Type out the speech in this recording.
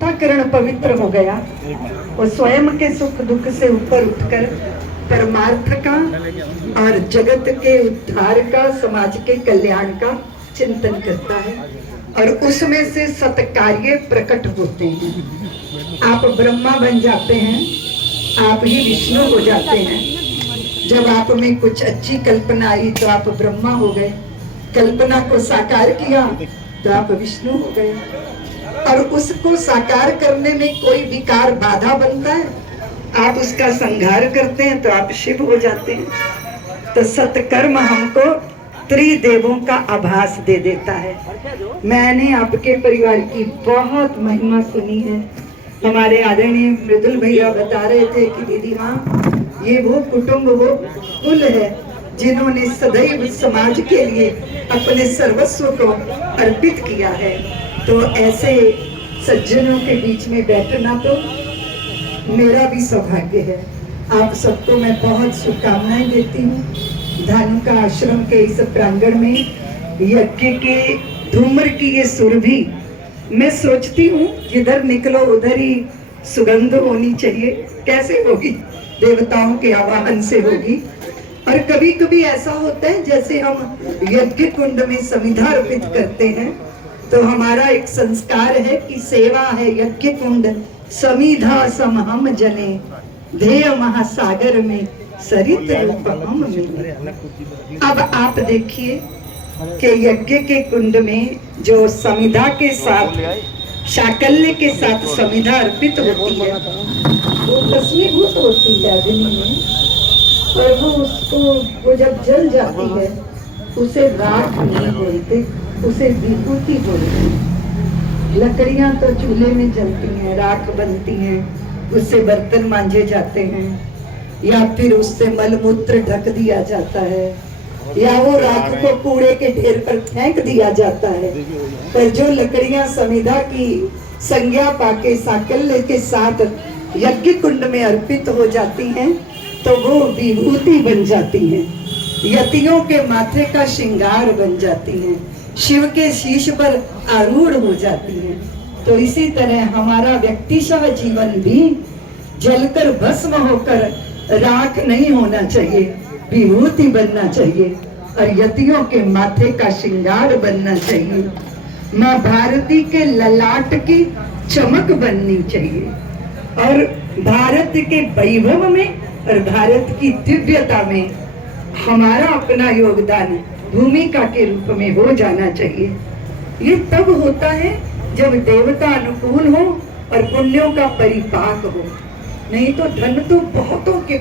अंतःकरण पवित्र हो गया, वो स्वयं के सुख दुख से ऊपर उठकर परमार्थ का और जगत के उद्धार का, समाज के कल्याण का चिंतन करता है और उसमें से सत्कार्य प्रकट होते हैं। आप ब्रह्मा बन जाते हैं, आप ही विष्णु हो जाते हैं। जब आप में कुछ अच्छी कल्पना आई तो आप ब्रह्मा हो गए, कल्पना को साकार किया तो आप विष्णु हो गए, और उसको साकार करने में कोई विकार बाधा बनता है, आप उसका संहार करते हैं तो आप शिव हो जाते हैं। तो सत्कर्म हमको त्रिदेवों का आभास दे देता है। मैंने आपके परिवार की बहुत महिमा सुनी है। हमारे आदरणीय मृदुल भैया बता रहे थे कि दीदी माँ, ये वो कुटुंब, वो कुल है जिन्होंने सदैव समाज के लिए अपने सर्वस्व को अर्पित किया है। तो ऐसे सज्जनों के बीच में बैठना तो मेरा भी सौभाग्य है। आप सबको मैं बहुत शुभकामनाएं देती हूँ। धानुका आश्रम के इस प्रांगण में यज्ञ के धूम्र की ये सुरभि, मैं सोचती हूँ जिधर निकलो उधर ही सुगंध होनी चाहिए। कैसे होगी? देवताओं के आवाहन से होगी। और कभी कभी ऐसा होता है जैसे हम यज्ञ कुंड में समिधा अर्पित करते हैं, तो हमारा एक संस्कार है कि सेवा है यज्ञ कुंड समिधा समहम जले, ध्येय महासागर में सरित रूप हम मिले। अब आप देखिए कि यज्ञ के कुंड में जो समिधा के साथ, शाकल्य के साथ समिधा अर्पित होती है, वो भस्मीभूत होती है अग्नि में, और वो जब जल जाती है उसे राख नहीं बोलते, उसे विभूति बोलते हैं। लकड़ियां तो चूल्हे में जलती हैं, राख बनती हैं, उससे बर्तन मांजे जाते हैं, या फिर उससे मलमूत्र ढक दिया जाता है, या वो राख को कूड़े के ढेर पर फेंक दिया जाता है। पर जो लकड़ियां समिधा की संज्ञा पाके साकल्य के साथ यज्ञ कुंड में अर्पित हो जाती हैं, तो वो विभूति बन जाती हैं, यतियों के माथे का श्रृंगार बन जाती हैं, शिव के शीश पर आरूढ़ हो जाती हैं। तो इसी तरह हमारा व्यक्तिशः जीवन भी जलकर भस्म होकर राख नहीं होना चाहिए, विभूति बनना चाहिए और यतियों के माथे का श्रृंगार बनना चाहिए। माँ भारती के ललाट की चमक बननी चाहिए, और भारत के वैभव में और भारत की दिव्यता में हमारा अपना योगदान भूमिका के रूप में हो जाना चाहिए। ये तब होता है जब देवता अनुकूल हो और पुण्यों का परिपाक हो, नहीं तो धन तो बहुतों के